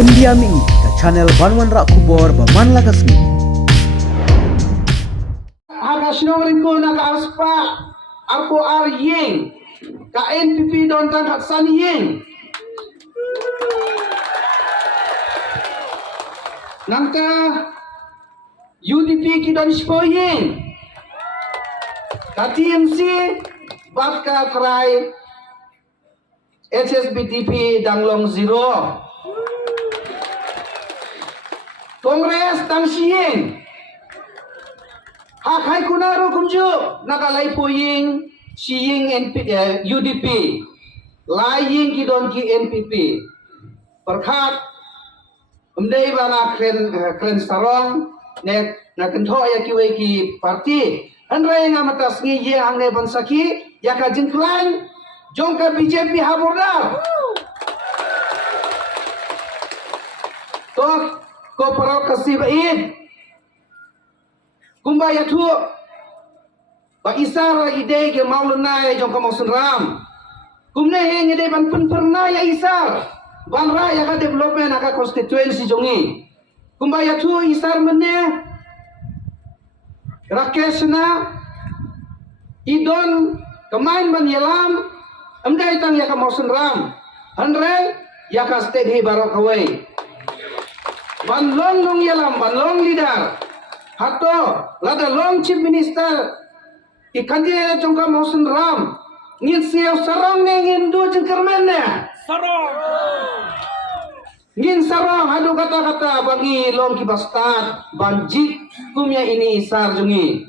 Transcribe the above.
Pendiami ke channel Banwan Rak Kubor Baman Lakasni. Sinongrin ko naka-aspa ako Ying ka NPP don tangkat San Ying nangka UDP ki don Spo Ying ka TMC bat ka try HSBTP Danglong Zero Kongres Tang Siying Hai kunaro kumju nakalay po yung siying UDP laying kidon ki NPP perkat umday ba na kren sarong ne nakanto ya kiwe ki parti andray nga matas ngi ye ang ne bansaki ya ka jingklan jong ka BJP habordar to ko parok kasibait Kumbaya tu, ba isar ide ke maulunai jong kamau senram. Kumne heng ide ban pernah ya isar, ban raya ka development aka constituency jongi. Kumbaya tu isar mene, Rakesh na, idon kemain ban yelam, amdai tang ya kamau senram. Andre ya ka state hi barok away. Ban long yelam, ban long leader. Hato, lada long chief minister, ikandil jongka mausun ram, ngin siaw sarong ne ngin do jengker mana? Sarong. Ngin sarong, hadu kata-kata bangi long kibastat, banjit kumya ini isar jungi.